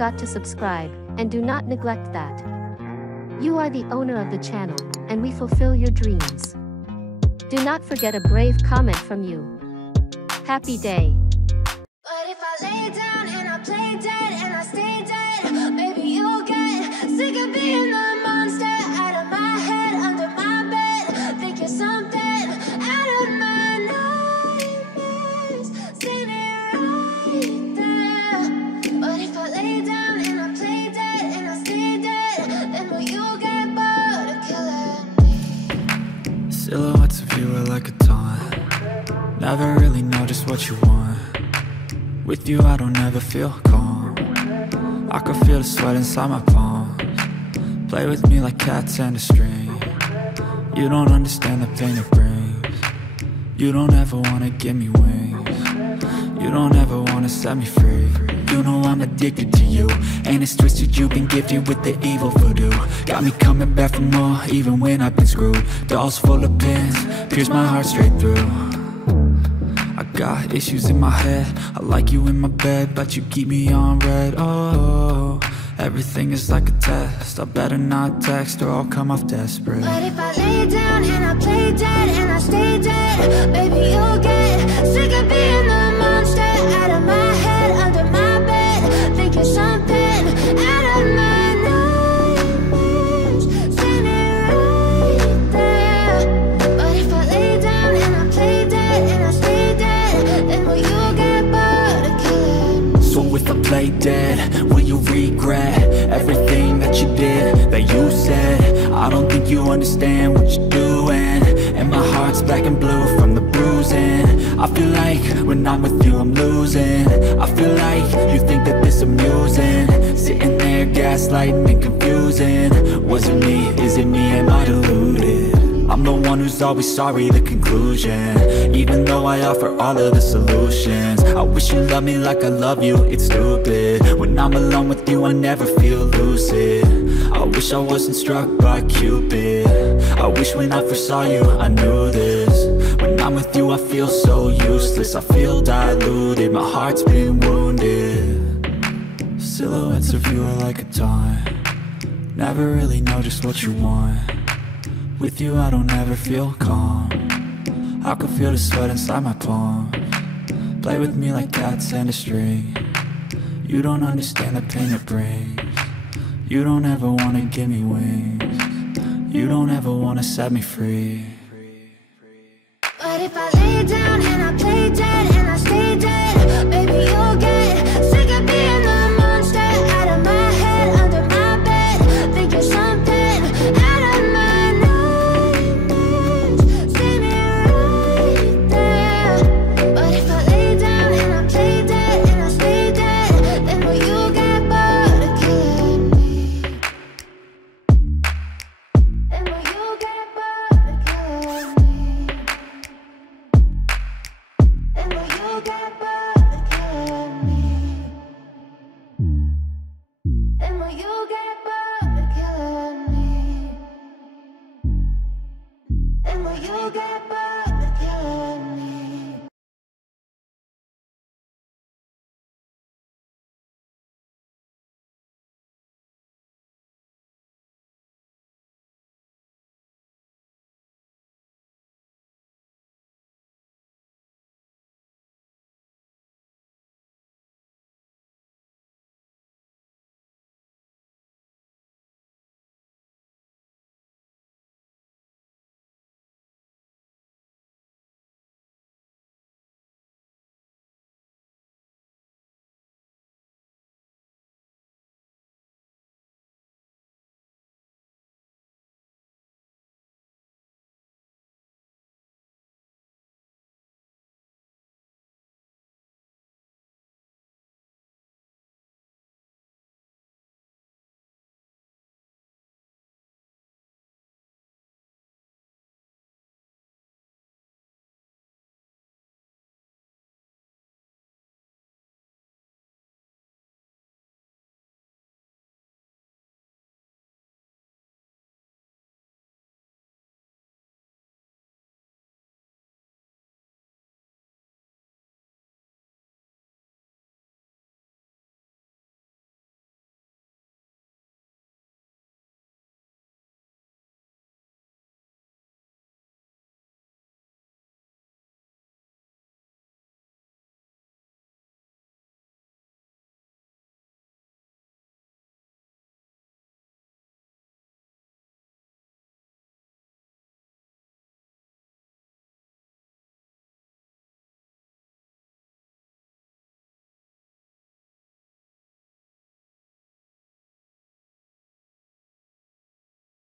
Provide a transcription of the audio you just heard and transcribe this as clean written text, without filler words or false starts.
forgot to subscribe, and do not neglect that. You are the owner of the channel, and we fulfill your dreams. Do not forget a brave comment from you. Happy day. But if I lay down and I play dead and I stay dead, maybe you'll get sick of being the monster out of my head, under my bed. Think you're something out of my nightmares, seen it right there. But if I lay down and I play dead and I stay dead, then will you get bored of killing me? Silhouettes of you are like a taunt. Never really know just what you want. With you I don't ever feel calm. I can feel the sweat inside my palms. Play with me like cats and a string. You don't understand the pain it brings. You don't ever wanna give me wings. You don't ever wanna set me free. You know I'm addicted to you, and it's twisted, you've been gifted with the evil voodoo. Got me coming back for more, even when I've been screwed. Dolls full of pins, pierce my heart straight through. I got issues in my head, I like you in my bed, but you keep me on red. Oh, everything is like a test, I better not text or I'll come off desperate. But if I lay down and I play dead and I stay dead, baby you'll get sick of being the monster out of my head, under my bed. Think you're something out of my nightmares, seen it right there. But if I lay down and I play dead and I stay dead, then will you get bored of killing me? So if I play dead, will you regret everything that you did, that you said? I don't think you understand what you're doing, and my heart's black and blue from the bruising. I feel like when I'm with you I'm losing. I feel like you think that this amusing, sitting there gaslighting and confusing. Was it me? Is it me? Am I deluded? I'm the one who's always sorry, the conclusion. Even though I offer all of the solutions, I wish you loved me like I love you, it's stupid. When I'm alone with you I never feel lucid. I wish I wasn't struck by Cupid. I wish when I first saw you I knew this. When I'm with you I feel so useless, I feel diluted, my heart's been wounded. Silhouettes of you are like a taunt. Never really know just what you want. With you I don't ever feel calm. I can feel the sweat inside my palms. Play with me like cats and a string. You don't understand the pain it brings. You don't ever wanna give me wings. You don't ever wanna set me free. But if I lay down and I play dead and I stay dead, baby you'll get sick of being the monster out of my head, under my bed. Think you're something out of my nightmares, seen it right there. But if I lay down and I play dead and I stay dead, then will you get bored of killing me? Then will you get bored of killing me? Then will you get bored of killing me? Then will you get bored of killing me? Then will you get bored?